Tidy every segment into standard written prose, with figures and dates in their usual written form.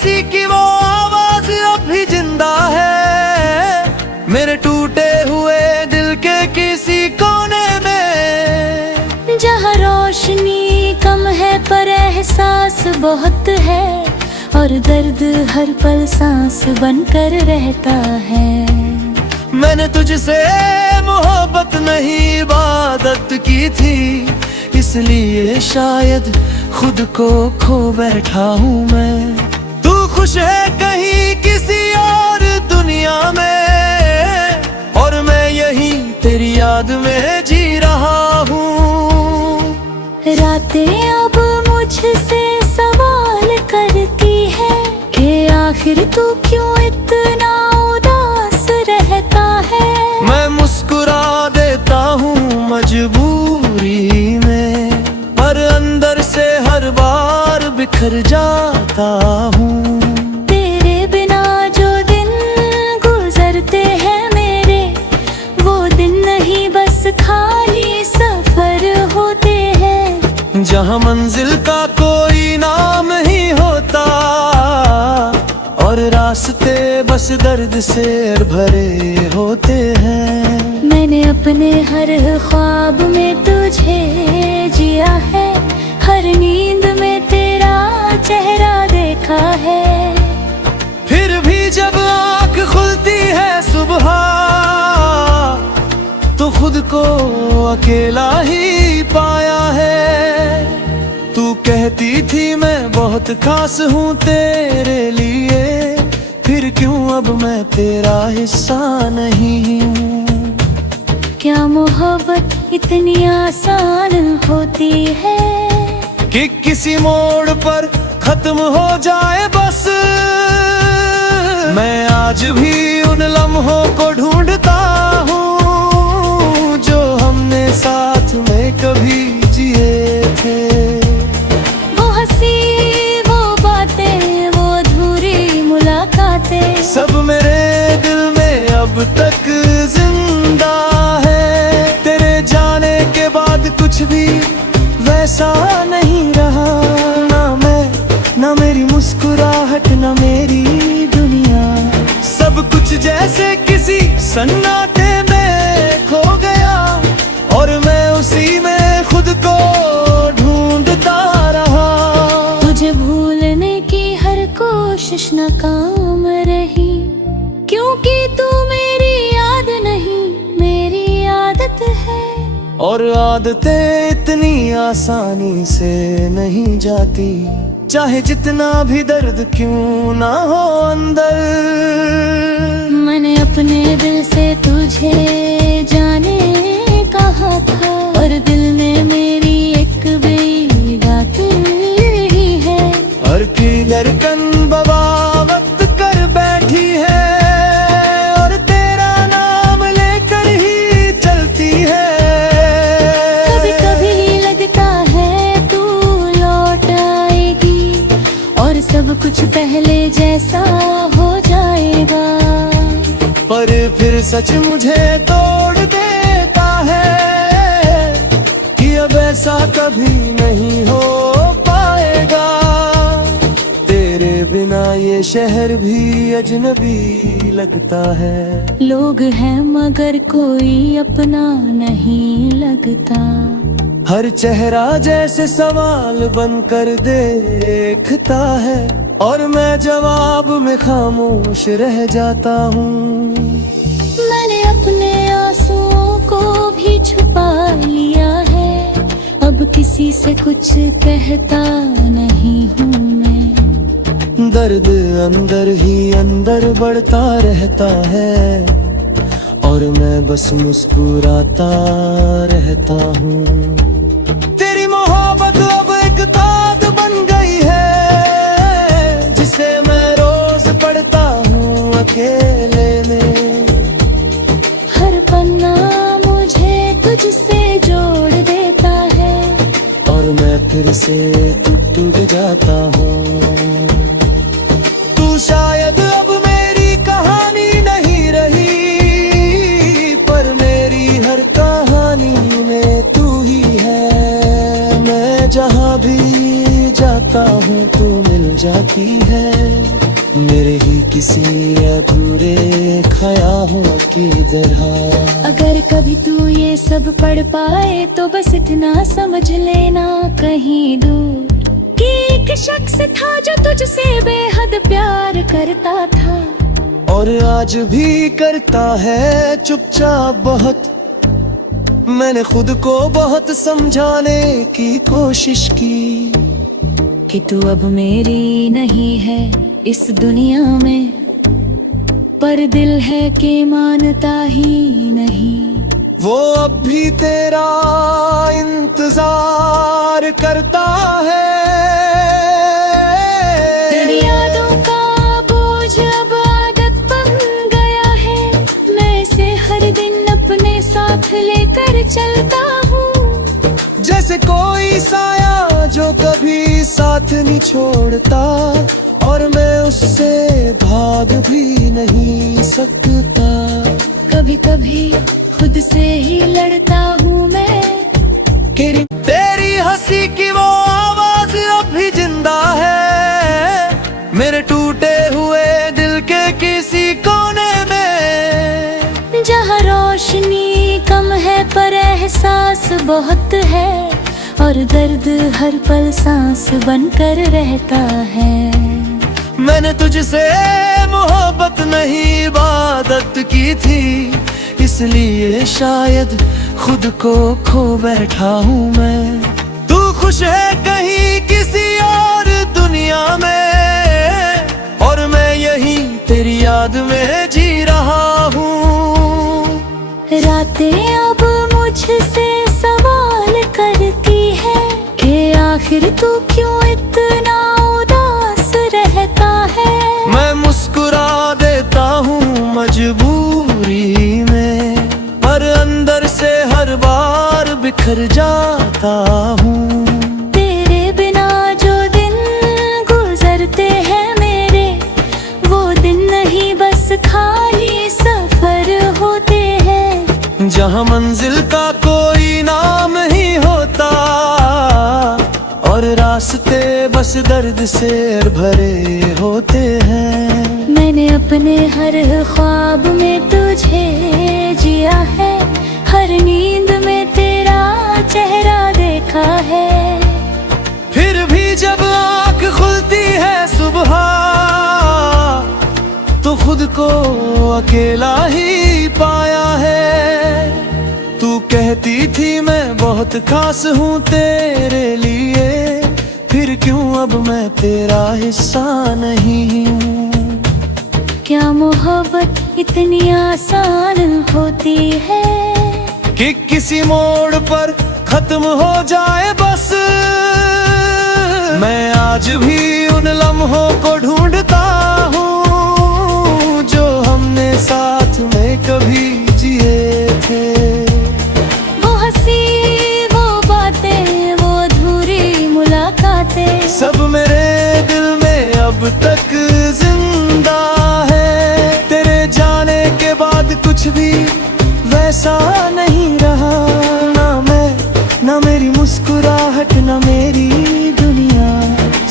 किसी की वो आवाज अब भी जिंदा है मेरे टूटे हुए दिल के किसी कोने में। जहाँ रोशनी कम है पर एहसास बहुत है, और दर्द हर पल सांस बनकर रहता है। मैंने तुझसे मोहब्बत नहीं इबादत की थी, इसलिए शायद खुद को खो बैठा हूँ मैं। तू खुश है कहीं किसी और दुनिया में, और मैं यहीं तेरी याद में जी रहा हूँ। रातें अब मुझसे सवाल करती है कि आखिर तू क्यों इतना उदास रहता है। मैं मुस्कुरा देता हूँ मजबूरी में, पर अंदर से हर बार बिखर जाता हूँ। तेरे बिना जो दिन गुजरते हैं मेरे, वो दिन नहीं बस खाली सफर होते हैं। जहाँ मंजिल का कोई नाम ही होता, और रास्ते बस दर्द से भरे होते हैं। मैंने अपने हर ख्वाब में तुझे जिया है, हर नींद में तेरा चेहरा देखा है। फिर भी जब आँख खुलती है सुबह, तो खुद को अकेला ही पाया है। तू कहती थी मैं बहुत खास हूँ तेरे लिए, फिर क्यों अब मैं तेरा हिस्सा नहीं हूँ। क्या मोहब्बत इतनी आसान होती है कि किसी मोड़ पर खत्म हो जाए बस। मैं आज भी उन लम्हों को ढूंढता हूँ जो हमने साथ में कभी जिए थे। वो हंसी, वो बातें, वो अधूरी मुलाकातें, सब मेरे दिल में अब तक जिंदा है। तेरे जाने के बाद कुछ भी वैसा नहीं रहा, ना मैं, ना मेरी मुस्कुराहट, ना मेरी दुनिया। सब कुछ जैसे किसी सन्नाटे में खो गया, और मैं उसी में खुद को ढूंढता रहा। तुझे भूलने की हर कोशिश नाकाम रही, क्योंकि तू मेरी याद नहीं, मेरी आदत है। और आदतें इतनी आसानी से नहीं जाती, चाहे जितना भी दर्द क्यों ना हो अंदर। मैंने अपने दिल से तुझे जाने कहा था, और दिल में मेरी एक बेगात ही है। हर की धड़कन बगावत कर बैठी है, और तेरा नाम लेकर ही चलती है। कभी कभी लगता है तू लौट आएगी, और सब कुछ पहले जैसा हो जाएगा। पर फिर सच मुझे तोड़ देता है कि अब ऐसा कभी नहीं हो पाएगा। तेरे बिना ये शहर भी अजनबी लगता है। लोग हैं मगर कोई अपना नहीं लगता। हर चेहरा जैसे सवाल बनकर देखता है, और मैं जवाब में खामोश रह जाता हूँ। मैंने अपने आंसुओं को भी छुपा लिया है, अब किसी से कुछ कहता नहीं हूँ मैं। दर्द अंदर ही अंदर बढ़ता रहता है, और मैं बस मुस्कुराता रहता हूँ। तेरी मोहब्बत अब एक दाग बन गई है, जिसे मैं रोज पढ़ता हूँ अकेले में। हर पन्ना मुझे तुझसे जोड़ देता है, और मैं फिर से टूट जाता हूँ। तू शायद अब मेरी कहानी नहीं रही, पर मेरी हर कहानी में तू ही है। मैं जहाँ भी जाता हूँ तू मिल जाती है मेरे ही किसी अधूरे ख्यालों की तरह। अगर कभी तू ये सब पढ़ पाए तो बस इतना समझ लेना कहीं दूर कि एक शख्स था जो तुझसे बेहद प्यार करता था, और आज भी करता है चुपचाप बहुत। मैंने खुद को बहुत समझाने की कोशिश की कि तू अब मेरी नहीं है इस दुनिया में, पर दिल है कि मानता ही नहीं। वो अब भी तेरा इंतजार करता है। तेरी यादों का बोझ अब आदत बन गया है, मैं इसे हर दिन अपने साथ लेकर चलता हूँ। जैसे कोई साया जो कभी साथ नहीं छोड़ता, और मैं उससे भाग भी नहीं सकता। कभी कभी खुद से ही लड़ता हूँ मैं। तेरी हंसी की वो आवाज अब भी जिंदा है मेरे टूटे हुए दिल के किसी कोने में। जहाँ रोशनी कम है पर एहसास बहुत है, और दर्द हर पल सांस बनकर रहता है। मैंने तुझसे मोहब्बत नहीं इबादत की थी, इसलिए शायद खुद को खो बैठा हूँ मैं। तू खुश है कहीं किसी और दुनिया में, और मैं यहीं तेरी याद में जी रहा हूँ। रातें अब मुझसे सवाल करती है कि आखिर तू क्यों इतना उदास रहता है। मैं मुस्कुरा देता हूँ मजबूरी में, पर अंदर से हर बार बिखर जाता हूँ। तेरे बिना जो दिन गुजरते हैं मेरे, वो दिन नहीं बस खाली सफर होते हैं। जहाँ मंजिल का कोई नाम ही होता, और रास्ते बस दर्द से भरे होते हैं। मैंने अपने हर ख्वाब में तुझे जिया है, हर नींद में तेरा चेहरा देखा है। फिर भी जब आँख खुलती है सुबह, तो खुद को अकेला ही पाया है। तू कहती थी मैं बहुत खास हूँ तेरे लिए, फिर क्यों अब मैं तेरा हिस्सा नहीं हूँ। क्या मोहब्बत इतनी आसान होती है कि किसी मोड़ पर खत्म हो जाए बस। मैं आज भी उन लम्हों को ढूंढता हूँ जो हमने साथ में कभी जिए थे। वो हंसी, वो बातें, वो अधूरी मुलाकातें, सब मेरे दिल में अब तक जिंदा है। तेरे जाने के बाद कुछ भी वैसा नहीं रहा, ना मैं, ना मेरी मुस्कुराहट, ना मेरी दुनिया।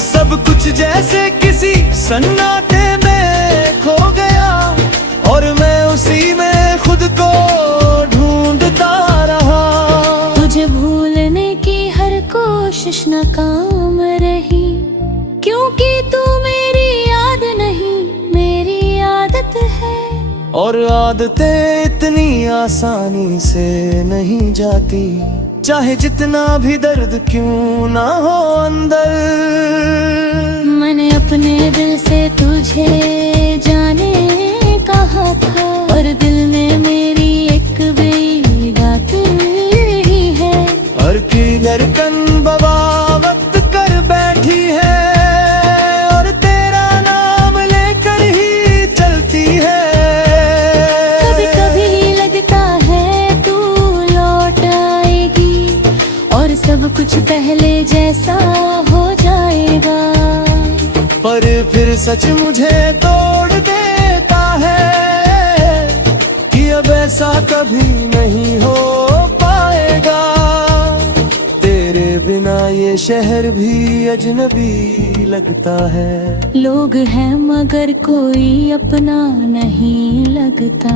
सब कुछ जैसे किसी सन्नाटे में खो गया, और मैं उसी में खुद को ढूंढता रहा। तुझे भूलने की हर कोशिश नाकाम रही, क्योंकि तू मेरी याद नहीं, मेरी आदत है। और आदतें इतनी आसानी से नहीं जाती, चाहे जितना भी दर्द क्यों ना हो अंदर। मैंने अपने दिल से तुझे जाने कहा था, और दिल ने मेरी एक बेगात ही है। और की धड़कन बगावत कर बैठी है, और तेरा नाम लेकर ही चलती है। कभी कभी लगता है तू लौट आएगी, और सब कुछ पहले जैसा हो जाएगा। पर फिर सच मुझे तोड़ देता है कि अब ऐसा कभी नहीं हो पाएगा। तेरे बिना ये ये शहर भी अजनबी लगता है। लोग हैं मगर कोई अपना नहीं लगता।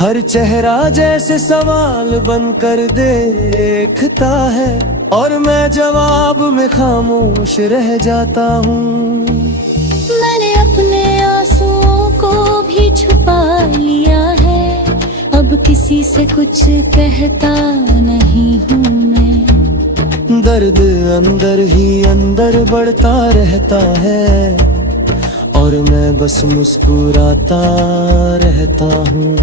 हर चेहरा जैसे सवाल बनकर देखता है, और मैं जवाब में खामोश रह जाता हूँ। मैंने अपने आंसुओं को भी छुपा लिया है, अब किसी से कुछ कहता नहीं हूँ मैं। दर्द अंदर ही अंदर बढ़ता रहता है, और मैं बस मुस्कुराता रहता हूँ।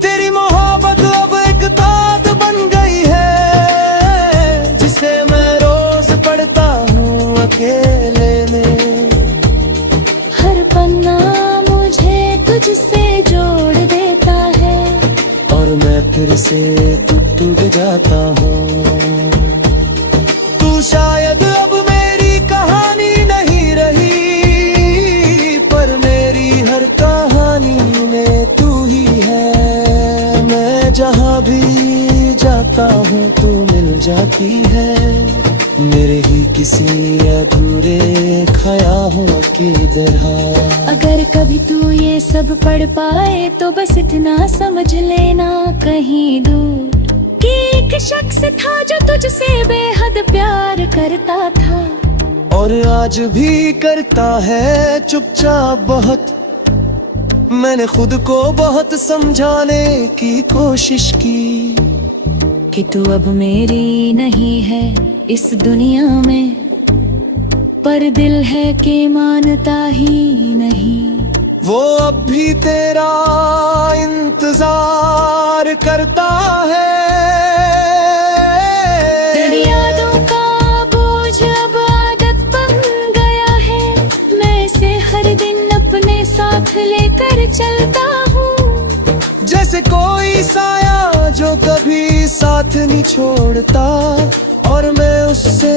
तेरी मोहब्बत अब एक दाद बन गई है, जिसे मैं रोज पढ़ता हूँ अकेले में। हर पन्ना मुझे तुझसे जोड़ देता है, और मैं फिर से टूट जाता हूँ। तू शायद अब मेरी कहानी नहीं रही, पर मेरी हर कहानी में तू ही है। मैं जहाँ भी जाता हूँ तू मिल जाती है, मेरे ही किसी अधूरे ख्यालों की तरह। अगर कभी तू ये सब पढ़ पाए तो बस इतना समझ लेना कहीं दूर, कि एक शख्स था जो तुझसे बेहद प्यार करता था, और आज भी करता है चुपचाप बहुत। मैंने खुद को बहुत समझाने की कोशिश की, कि तू अब मेरी नहीं है इस दुनिया में, पर दिल है कि मानता ही नहीं। वो अब भी तेरा इंतजार करता है। तेरी यादों का बोझ अब आदत बन गया है, मैं इसे हर दिन अपने साथ लेकर चलता हूँ। जैसे कोई साया जो कभी साथ नहीं छोड़ता, और मैं उससे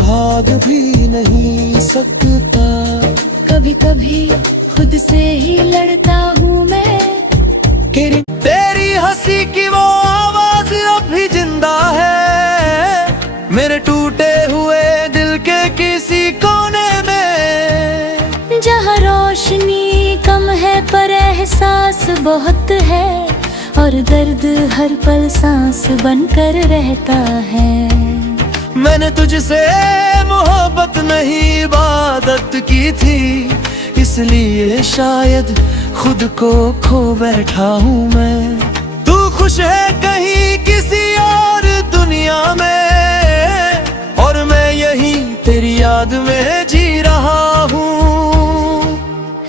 भाग भी नहीं सकता। कभी कभी खुद से ही लड़ता हूँ मैं, तेरी हंसी की वो आवाज अब भी जिंदा है, मेरे टूटे हुए दिल के किसी कोने में। जहाँ रोशनी कम है पर एहसास बहुत है, और दर्द हर पल सांस बनकर रहता है। मैंने तुझसे मोहब्बत नहीं इबादत की थी, इसलिए शायद खुद को खो बैठा हूँ मैं। तू खुश है कहीं किसी और दुनिया में, और मैं यही तेरी याद में जी रहा हूँ।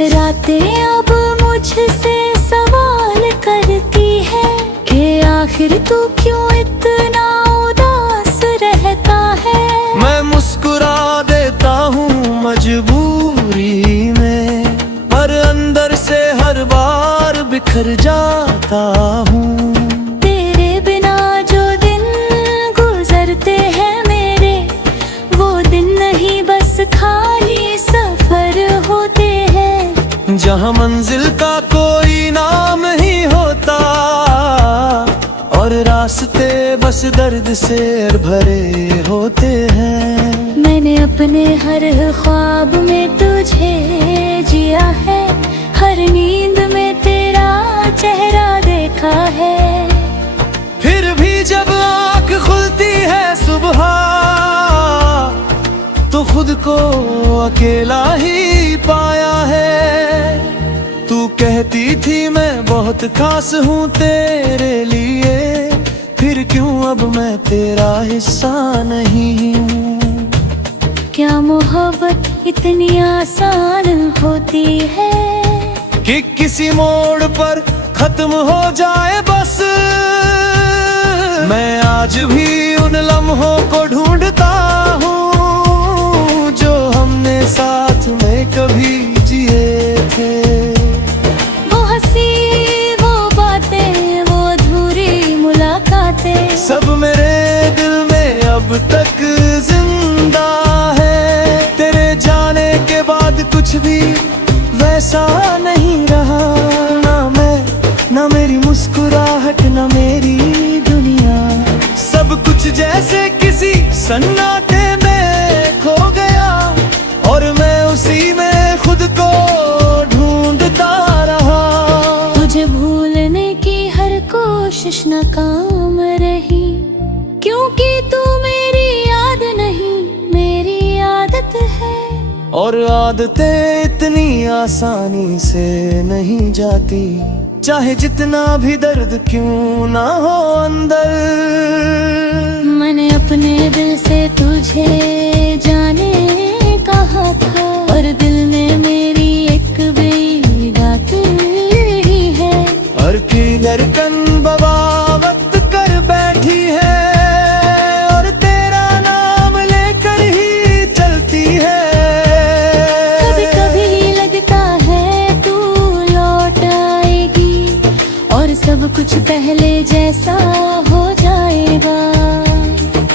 रातें अब मुझसे सवाल करती है, कि आखिर तू क्यों इतना उदास रहता है। मैं मुस्कुरा देता हूँ मजबूरी में, पर अंदर से हर बार बिखर जाता हूँ। तेरे बिना जो दिन गुजरते हैं मेरे, वो दिन नहीं बस खाली सफर होते हैं। जहाँ मंजिल का कोई नाम ही होता, और रास्ते बस दर्द से भरे होते हैं। मैंने अपने हर ख्वाब में तुझे जिया है, हर नींद में तेरा चेहरा देखा है। फिर भी जब आँख खुलती है सुबह, तो खुद को अकेला ही पाया है। तू कहती थी मैं बहुत खास हूँ तेरे लिए, फिर क्यों अब मैं तेरा हिस्सा नहीं हूँ। क्या मोहब्बत इतनी आसान होती है, कि किसी मोड़ पर खत्म हो जाए बस। मैं आज भी उन लम्हों को ढूंढता हूँ, जो हमने साथ में कभी जिए थे। वो हंसी, वो बातें, वो अधूरी मुलाकातें, सब मेरे दिल में अब तक जिंदा है। तेरे जाने के बाद कुछ भी वैसा नहीं रहा, ना मैं, ना मेरी मुस्कुराहट, ना मेरी दुनिया। सब कुछ जैसे किसी सन्नाटे आदतें इतनी आसानी से नहीं जाती, चाहे जितना भी दर्द क्यों ना हो अंदर। मैंने अपने दिल से तुझे जाने कहा था, और दिल में मेरी एक भी बात ही है। हर की धड़कन बगावत कर बैठी है, और तेरा नाम लेकर ही चलती है। कभी कभी लगता है तू लौट आएगी, और सब कुछ पहले जैसा हो जाएगा।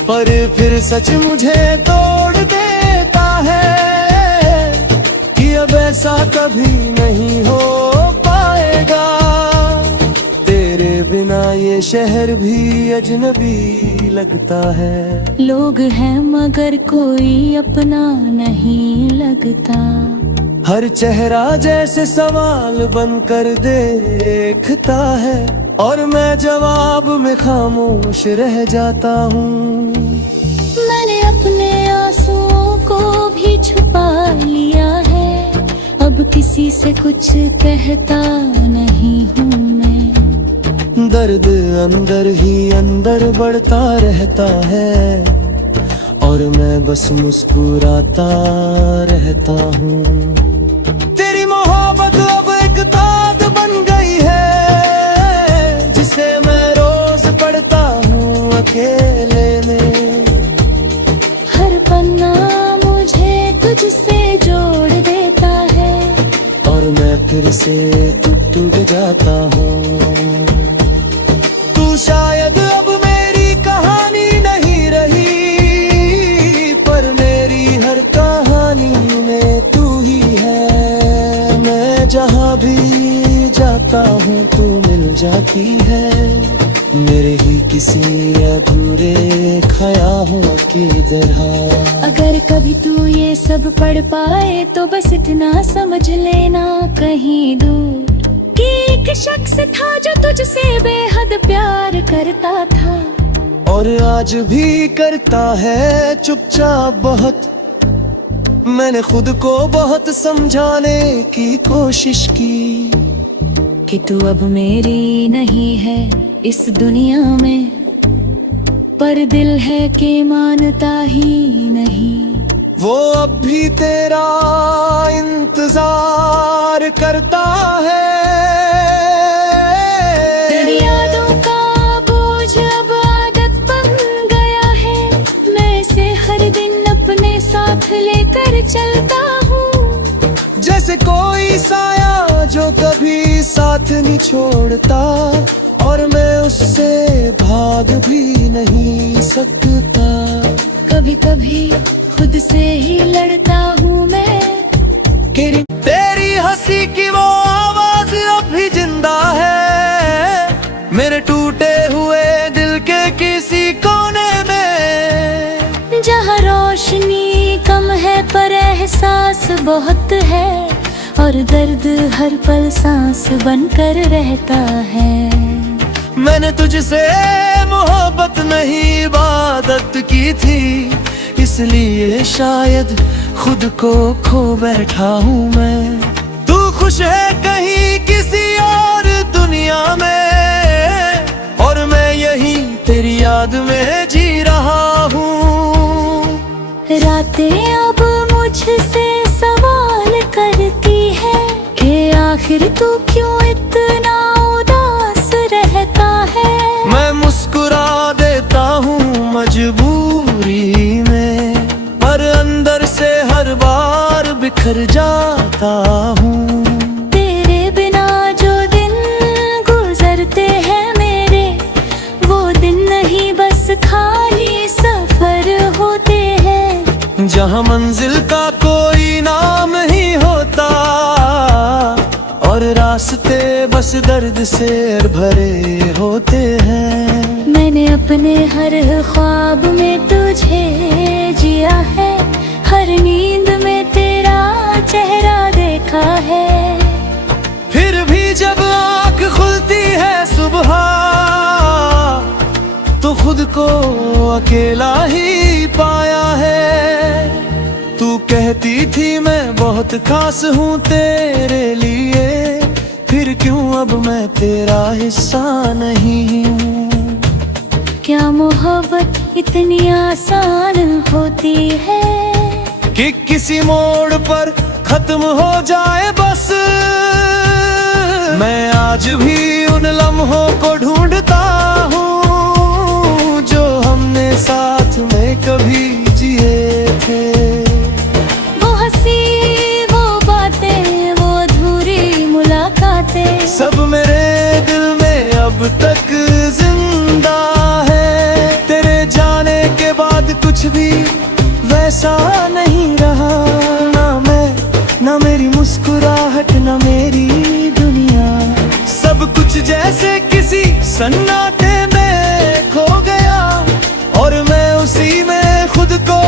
पर फिर सच मुझे तोड़ देता है कि अब ऐसा कभी नहीं हो पाएगा। तेरे बिना ये शहर भी अजनबी लगता है। लोग हैं मगर कोई अपना नहीं लगता। हर चेहरा जैसे सवाल बनकर देखता है, और मैं जवाब में खामोश रह जाता हूँ। मैंने अपने आंसुओं को भी छुपा लिया है, अब किसी से कुछ कहता नहीं हूँ मैं। दर्द अंदर ही अंदर बढ़ता रहता है, और मैं बस मुस्कुराता रहता हूँ। तेरी मोहब्बत अब एक ताद बन गई है, जिसे मैं रोज पढ़ता हूँ अकेले में। हर पन्ना मुझे तुझसे जोड़ देता है, और मैं फिर से टूट जाता हूँ। तू शायद अब मेरी कहानी नहीं रही, पर मेरी हर कहानी में तू ही है। मैं जहाँ भी जाता हूँ तू मिल जाती है, मेरे ही किसी अधूरे ख्यालों की तरह। अगर कभी तू ये सब पढ़ पाए तो बस इतना समझ लेना कहीं दूर, कि एक शख्स था जो तुझसे बेहद प्यार करता था, और आज भी करता है चुपचाप बहुत। मैंने खुद को बहुत समझाने की कोशिश की, कि तू अब मेरी नहीं है इस दुनिया में, पर दिल है कि मानता ही नहीं। वो अब भी तेरा इंतजार करता है। तेरी यादों का बोझ अब आदत बन गया है, मैं इसे हर दिन अपने साथ लेकर चलता हूँ। जैसे कोई साया जो कभी साथ नहीं छोड़ता, और मैं उससे भाग भी नहीं सकता। कभी कभी खुद से ही लड़ता हूँ मैं, तेरी हंसी की वो आवाज अब भी जिंदा है, मेरे टूटे हुए दिल के किसी कोने में। जहाँ रोशनी कम है पर एहसास बहुत है, और दर्द हर पल सांस बनकर रहता है। मैंने तुझसे मोहब्बत नहीं इबादत की थी, इसलिए शायद खुद को खो बैठा हूँ मैं। तू खुश है कहीं किसी और दुनिया में, और मैं यहीं तेरी याद में जी रहा हूँ। रातें अब मुझसे सवाल करती है, कि आखिर तू क्यों इतना उदास रहता है। मैं मुस्कुरा देता हूँ मजबूरी में, पर अंदर से हर बार बिखर जाता हूँ। तेरे बिना जो दिन गुजरते हैं मेरे, वो दिन नहीं बस खाली सफर होते हैं। जहाँ मंजिल का कोई नाम ही होता, और रास्ते बस दर्द से भरे होते हैं। मैंने अपने हर ख्वाब में तुझे जिया है, हर नींद में तेरा चेहरा देखा है। फिर भी जब आँख खुलती है सुबह, तो खुद को अकेला ही पाया है। तू कहती थी मैं बहुत खास हूँ तेरे लिए, फिर क्यों अब मैं तेरा हिस्सा नहीं हूँ। क्या मोहब्बत इतनी आसान होती है कि किसी मोड़ पर खत्म हो जाए बस। मैं आज भी उन लम्हों को ढूंढता हूँ जो हमने साथ में कभी जिए थे। वो हंसी, वो बातें, वो अधूरी मुलाकातें, सब मेरे दिल में अब तक जिंदा है। तेरे जाने के बाद कुछ भी वैसा नहीं रहा, ना मैं, ना मेरी मुस्कुराहट, ना मेरी दुनिया। सब कुछ जैसे किसी सन्नाटे में खो गया और मैं उसी में खुद को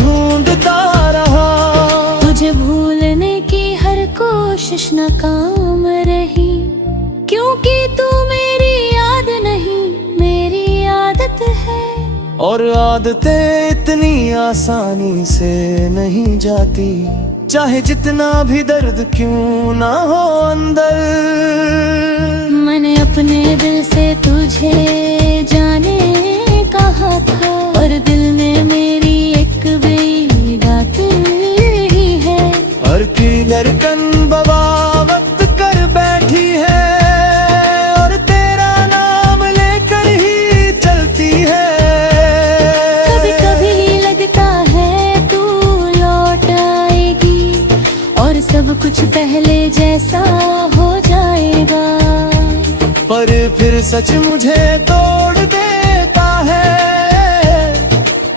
ढूंढता रहा। तुझे भूलने की हर कोशिश नाकाम रही, क्योंकि तू मेरी याद नहीं, मेरी आदत है। और आदतें इतनी आसानी से नहीं जाती, चाहे जितना भी दर्द क्यों ना हो अंदर। मैंने अपने दिल से तुझे जाने कहा था, और दिल ने मेरी एक बेगात ही है। और की लड़कन बगावत कर बैठी है और तेरा नाम लेकर ही चलती है। कभी कभी लगता है तू लौट आएगी और सब कुछ पहले जैसा हो जाएगा, पर फिर सच मुझे तोड़ देता है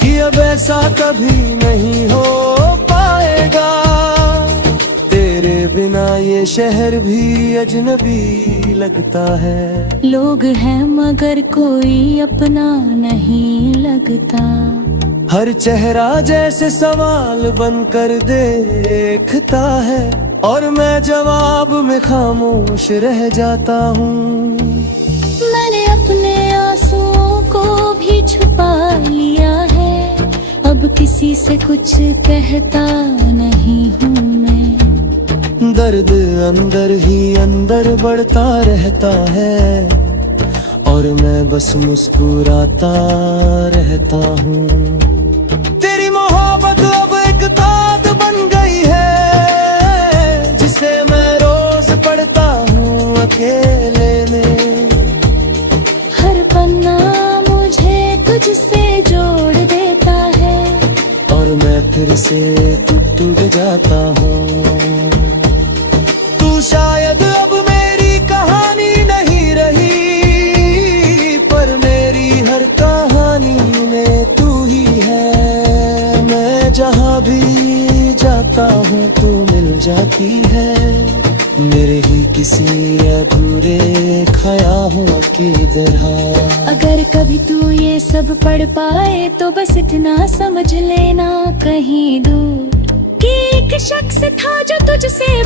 कि अब ऐसा कभी नहीं हो पाएगा। तेरे बिना ये शहर भी अजनबी लगता है। लोग हैं मगर कोई अपना नहीं लगता। हर चेहरा जैसे सवाल बनकर देखता है और मैं जवाब में खामोश रह जाता हूँ। मैंने अपने आंसुओं को भी छुपा लिया है, अब किसी से कुछ कहता नहीं हूँ मैं। दर्द अंदर ही अंदर बढ़ता रहता है और मैं बस मुस्कुराता रहता हूँ। तेरी मोहब्बत अब एक ताद बन गई है जिसे मैं रोज पढ़ता हूँ अकेले में। हर पन्ना मुझे तुझसे जोड़ देता है और मैं फिर से टूट जाता हूँ। तू शायद अब मेरी कहानी नहीं रही, पर मेरी हर कहानी में तू ही है। मैं जहाँ भी जाता हूँ तू मिल जाती है, मेरे ही किसी अधूरे ख्यालों की तरह। अगर कभी तू ये सब पढ़ पाए तो बस इतना समझ लेना कहीं दूर कि एक शख्स था जो तुझसे